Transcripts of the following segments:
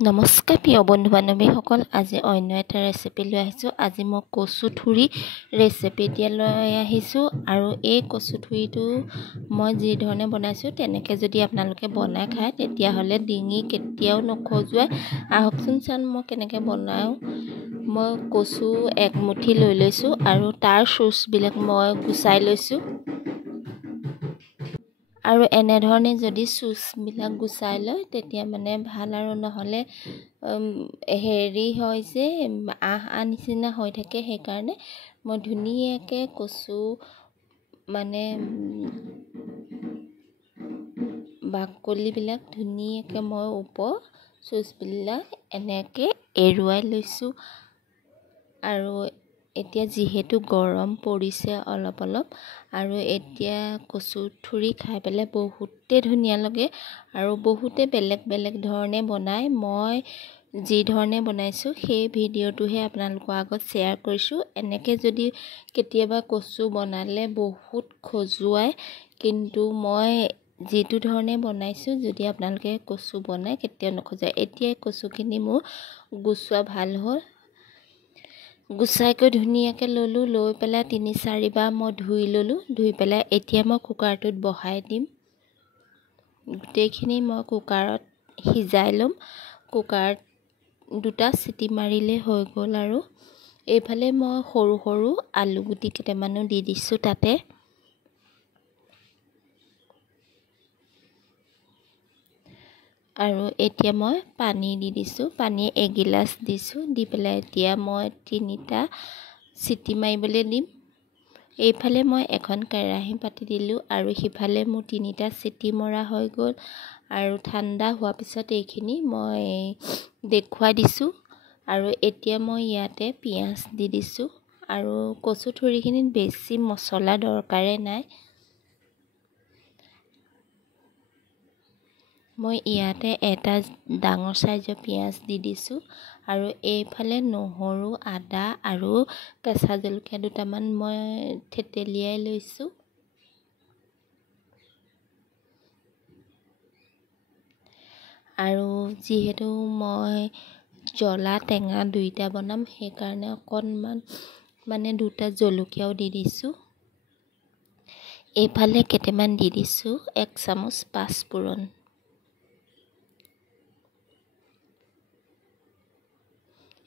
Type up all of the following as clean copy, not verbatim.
নমস্কাৰ প্ৰিয় বন্ধু বান্ধৱীসকল, আজি অন্য এটা ৰেচিপি লৈ আহিছোঁ। আজি মই কচু ঠুৰি ৰেচিপি এতিয়া লৈ আহিছোঁ আৰু এই কচু ঠুৰিটো মই যি ধৰণে বনাইছোঁ তেনেকৈ যদি আপোনালোকে বনাই খায় তেতিয়াহ'লে ডিঙি কেতিয়াও নখজুৱাই। আহকচোন চাম মই কেনেকৈ বনাওঁ। মই কচু এক মুঠি লৈ লৈছোঁ আৰু তাৰ চুচবিলাক মই গুচাই লৈছোঁ। আৰু এনেধৰণে যদি চুচবিলাক গুচাই লয় তেতিয়া মানে ভাল, আৰু নহ'লে হেৰি হয় যে আঁহ নিচিনা হৈ থাকে। সেইকাৰণে মই ধুনীয়াকৈ কচু মানে বাকলিবিলাক ধুনীয়াকৈ মই ওপৰ চুচবিলাক এনেকৈ এৰুৱাই লৈছোঁ। আৰু এতিয়া যিহেতু গৰম পৰিছে অলপ আৰু এতিয়া কচু ঠুৰি খাই পেলাই বহুতেই ধুনীয়া লাগে আৰু বহুতে বেলেগ বেলেগ ধৰণে বনায়। মই যি ধৰণে বনাইছোঁ সেই ভিডিঅ'টোহে আপোনালোকৰ আগত শ্বেয়াৰ কৰিছোঁ। এনেকৈ যদি কেতিয়াবা কচু বনালে বহুত খজুৱাই, কিন্তু মই যিটো ধৰণে বনাইছোঁ যদি আপোনালোকে কচু বনায় কেতিয়াও নখজুৱাই। এতিয়া কচুখিনি মোৰ গুচোৱা ভাল হ'ল। গুচাইকৈ ধুনীয়াকৈ ল'লোঁ, লৈ পেলাই ৩-৪বাৰ মই ধুই ল'লোঁ। ধুই পেলাই এতিয়া মই কুকাৰটোত বহাই দিম। গোটেইখিনি মই কুকাৰত সিজাই ল'ম। কুকাৰত 2টা চিটি মাৰিলে হৈ গ'ল। আৰু এইফালে মই সৰু সৰু আলু গুটি কেইটামানো দি দিছোঁ তাতে। আৰু এতিয়া মই পানী দি দিছোঁ, পানী এগিলাচ দিছোঁ। দি পেলাই এতিয়া মই 3টা চিটি মাৰিবলৈ দিম। এইফালে মই এখন কেৰাহী পাতি দিলোঁ আৰু সিফালে মোৰ 3টা চিটি মৰা হৈ গ'ল। আৰু ঠাণ্ডা হোৱাৰ পিছত এইখিনি মই দেখুৱাই দিছোঁ। আৰু এতিয়া মই ইয়াতে পিঁয়াজ দি দিছোঁ। আৰু কচু ঠুৰিখিনিত বেছি মছলা দৰকাৰে নাই। মই ইয়াতে এটা ডাঙৰ চাইজৰ পিঁয়াজ দি দিছোঁ। আৰু এইফালে নহৰু, আদা আৰু কেঁচা জলকীয়া দুটামান মই থেতেলিয়াই লৈছোঁ। আৰু যিহেতু মই জ্বলা টেঙা 2টা বনাম, সেইকাৰণে অকণমান মানে 2টা জলকীয়াও দি দিছোঁ। এইফালে কেইটামান দি দিছোঁ 1 চামুচ পাঁচফোৰণ।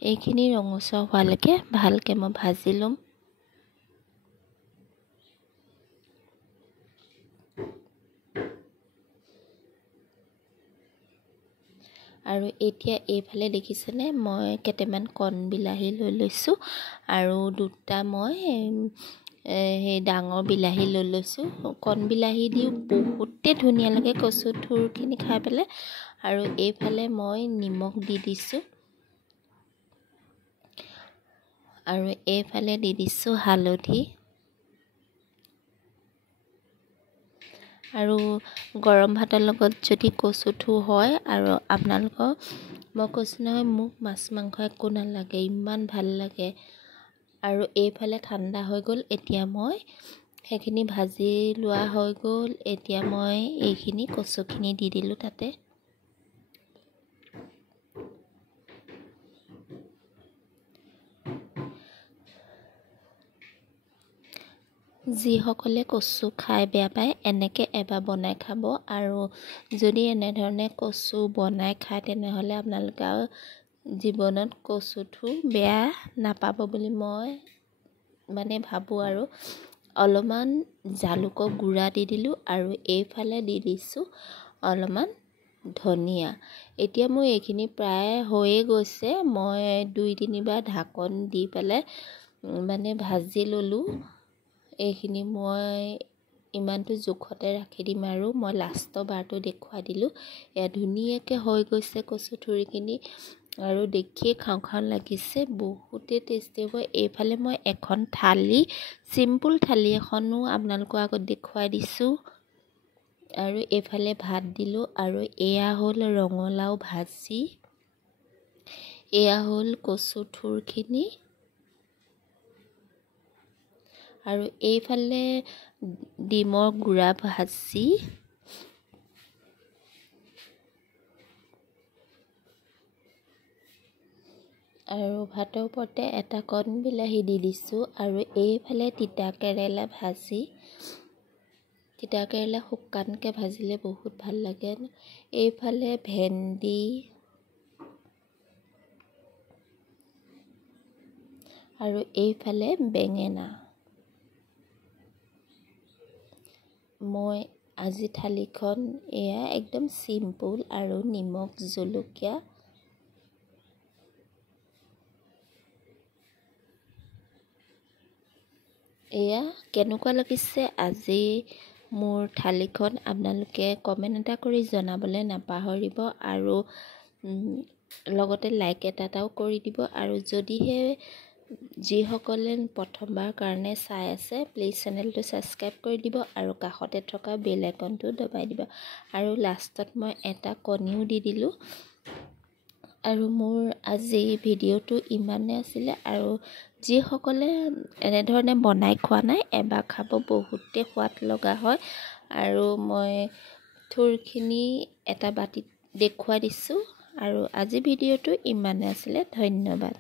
এইখিনি ৰঙচুৱা হোৱালৈকে ভালকৈ মই ভাজি ল'ম। আৰু এতিয়া এইফালে দেখিছেনে মই কেইটামান কণ বিলাহী লৈ লৈছোঁ আৰু 2টা মই সেই ডাঙৰ বিলাহী লৈ লৈছোঁ। কণ বিলাহী দিও বহুতেই ধুনীয়া লাগে কচু ঠুৰখিনি খাই পেলাই। আৰু এইফালে মই নিমখ দি দিছোঁ। আৰু এইফালে দি দিছোঁ হালধি। আৰু গৰম ভাতৰ লগত যদি কচু ঠুৰ হয়, আৰু আপোনালোকৰ মই কৈছোঁ নহয়, মোক মাছ মাংস একো নালাগে, ইমান ভাল লাগে। আৰু এইফালে ঠাণ্ডা হৈ গ'ল। এতিয়া মই সেইখিনি ভাজি লোৱা হৈ গ'ল। এতিয়া মই এইখিনি কচুখিনি দি দিলোঁ তাতে। যিসকলে কচু খাই বেয়া পায় এনেকৈ এবাৰ বনাই খাব। আৰু যদি এনেধৰণে কচু বনাই খায় তেনেহ'লে আপোনালোকে আৰু জীৱনত কচু ঠুৰ বেয়া নাপাব বুলি মই মানে ভাবোঁ। আৰু অলপমান জালুকৰ গুড়া দি দিলোঁ আৰু এইফালে দি দিছোঁ অলপমান ধনিয়া। এতিয়া মোৰ এইখিনি প্ৰায় হৈয়ে গৈছে। মই 2-3বাৰ ঢাকন দি পেলাই মানে ভাজি ল'লোঁ। এইখিনি মই ইমানটো জোখতে ৰাখি দিম আৰু মই লাষ্টৰ বাৰটো দেখুৱাই দিলোঁ। এয়া ধুনীয়াকৈ হৈ গৈছে কচু ঠুৰিখিনি আৰু দেখিয়ে খাওঁ খাওঁ লাগিছে, বহুতেই টেষ্টি হ'ব। এইফালে মই এখন থালি, চিম্পুল থালি এখনো আপোনালোকৰ আগত দেখুৱাই দিছোঁ। আৰু এইফালে ভাত দিলোঁ। আৰু এয়া হ'ল ৰঙালাও ভাজি, এয়া হ'ল কচু ঠুৰখিনি। আৰু এইফালে ডিমৰ গুড়া ভাজি, আৰু ভাতৰ ওপৰতে এটা কণ বিলাহী দি দিছোঁ। আৰু এইফালে তিতা কেৰেলা ভাজি, তিতা কেৰেলা শুকানকৈ ভাজিলে বহুত ভাল লাগে। এইফালে ভেন্দি আৰু এইফালে বেঙেনা। মই আজি থালিখন এয়া একদম চিম্পুল আৰু নিমখ জলকীয়া এয়া কেনেকুৱা লাগিছে আজি মোৰ থালিখন আপোনালোকে কমেণ্ট এটা কৰি জনাবলৈ নাপাহৰিব। আৰু লগতে লাইক এটাও কৰি দিব। আৰু যদিহে যিসকলে প্ৰথমবাৰ কাৰণে চাই আছে প্লিজ চেনেলটো ছাবস্ক্ৰাইব কৰি দিব আৰু কাষতে থকা বেল আইকনটো দবাই দিব। আৰু লাষ্টত মই এটা কণীও দি দিলোঁ। আৰু মোৰ আজি ভিডিঅ'টো ইমানে আছিলে। আৰু যিসকলে এনেধৰণে বনাই খোৱা নাই এবাৰ খাব, বহুতে সোৱাদ লগা হয়। আৰু মই থুৰখিনি এটা বাটিত দেখুৱাই দিছোঁ। আৰু আজি ভিডিঅ'টো ইমানে আছিলে। ধন্যবাদ।